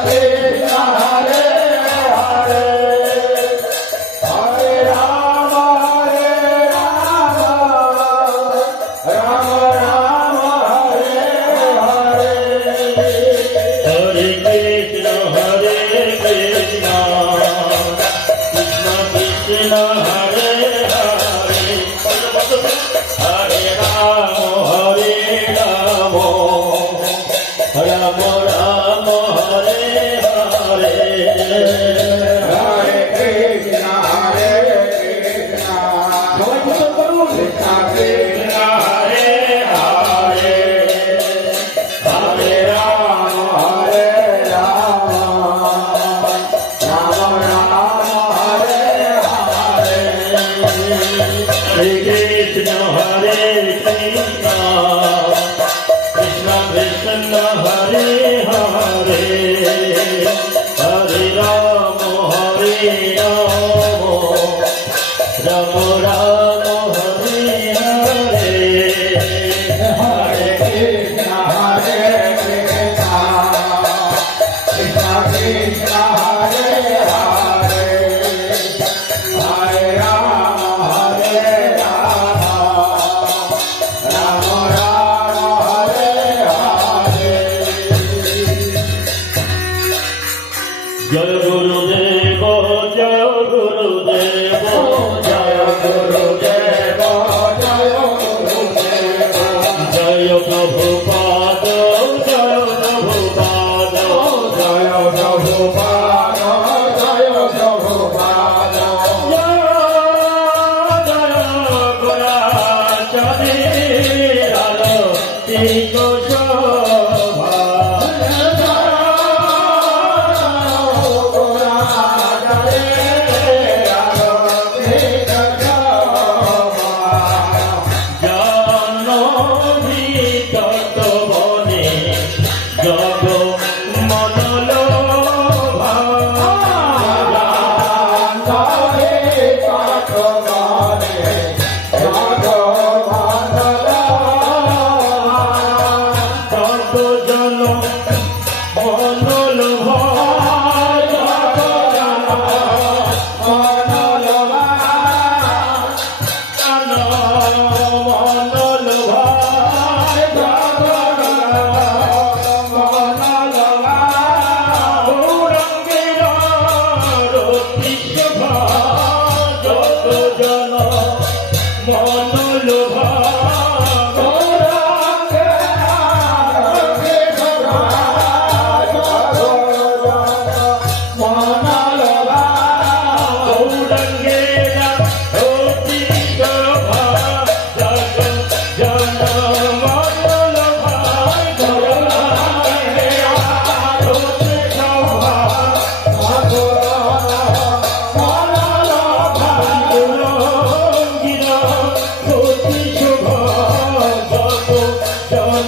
Israel. な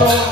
嗯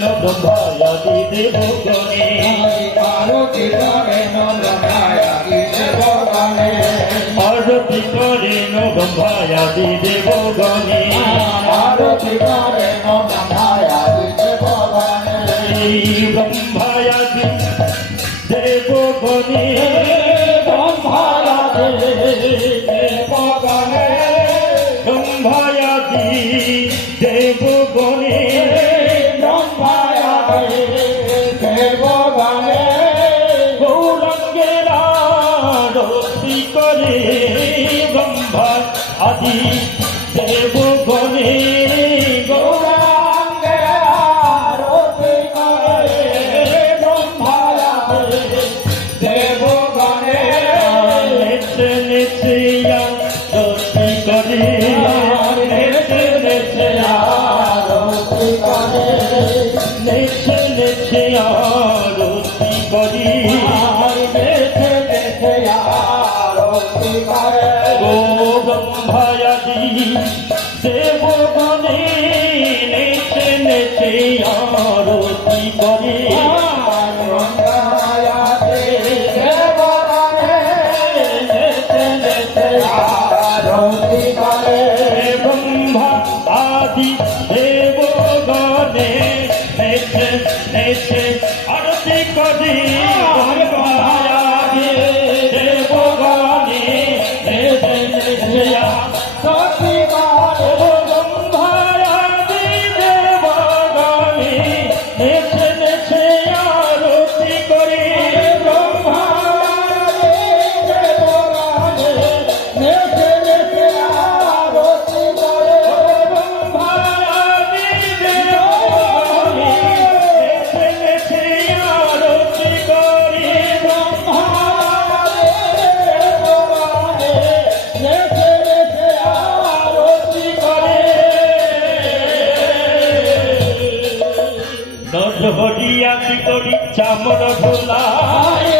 নব ফল দিতে ভোগনে আরতি করে নব ভায়া দিতে ভোগনে। আরতি করে নব aquí. করি চামর